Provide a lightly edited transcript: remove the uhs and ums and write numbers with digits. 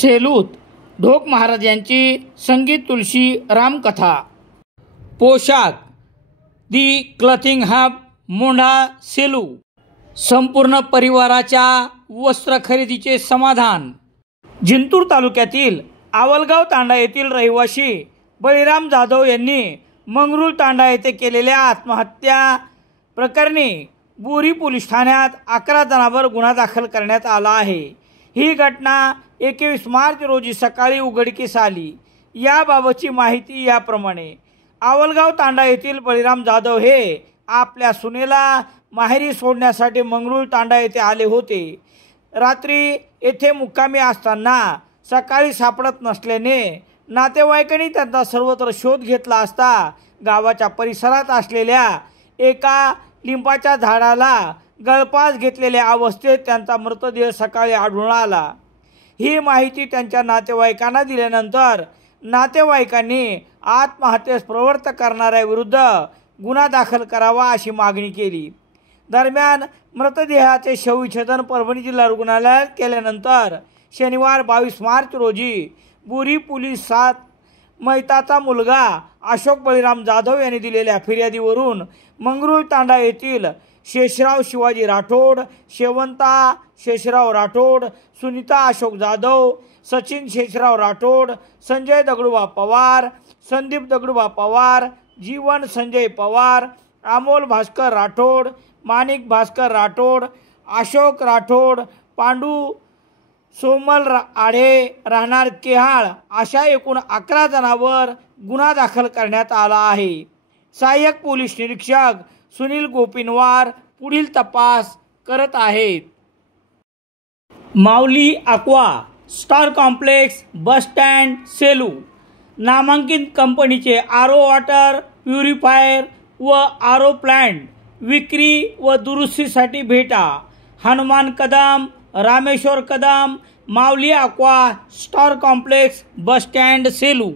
सेलूत ढोक महाराजांची संगीत तुळशी रामकथा. पोशाख दी क्लथिंग हब मोंढा सेलू. संपूर्ण परिवाराच्या वस्त्र खरेदीचे समाधान. जिंतूर तालुक्यातील आवलगाव तांडा येथील रहिवासी बळीराम जाधव यांनी मंगरूळ तांडा येथे केलेल्या आत्महत्या प्रकरणी बोरी पोलीस ठाण्यात 11 जणांवर गुन्हा दाखल करण्यात आला आहे. ही घटना 21 मार्च रोजी सकाळी उघडकीस आली. याबाबतची माहिती याप्रमाणे. आवलगाव तांडा येथील बळीराम जाधव हे आपल्या सुनेला माहेरी सोडण्यासाठी मंगरूळ तांडा येथे आले होते. रात्री येथे मुक्कामी असताना सकाळी सापडत नसल्याने नातेवाईकांनी त्यांचा सर्वत्र शोध घेतला असता गावाच्या परिसरात असलेल्या एका लिंबाच्या झाडाला गळफास घेतलेल्या अवस्थेत त्यांचा मृतदेह सकाळी आढळून आला. ही माहिती त्यांच्या नातेवाईकांना दिल्यानंतर नातेवाईकांनी आत्महत्येस प्रवृत्त करणाऱ्याविरुद्ध गुन्हा दाखल करावा अशी मागणी केली. दरम्यान मृतदेहाचे शवविच्छेदन परभणी जिल्हा रुग्णालयात केल्यानंतर शनिवार 22 मार्च रोजी बोरी पोलीस 7 मैताचा मुलगा अशोक बळीराम जाधव यांनी दिलेल्या फिर्यादीवरून मंगरूळ तांडा येथील शेषराव शिवाजी राठोड, शेवंता शेषराव राठोड, सुनीता अशोक जाधव, सचिन शेषराव राठोड, संजय दगडूबा पवार, संदीप दगडूबा पवार, जीवन संजय पवार, अमोल भास्कर राठोड, माणिक भास्कर राठोड, अशोक राठोड, पांडू सोमल आढे राहणार केहाळ अशा एकूण 11 जणांवर गुन्हा दाखल करण्यात आला आहे. सहाय्यक पोलीस निरीक्षक सुनील गोपिनवार पुढील तपास करत आहेत. Mauli aqua star complex bus stand Selu. नामांकित कंपनीचे आरो वॉटर प्युरिफायर व आरो प्लांट विक्री व दुरुस्तीसाठी भेटा. Hanuman Kadam, Rameshwar Kadam, Mauli aqua star complex bus stand Selu.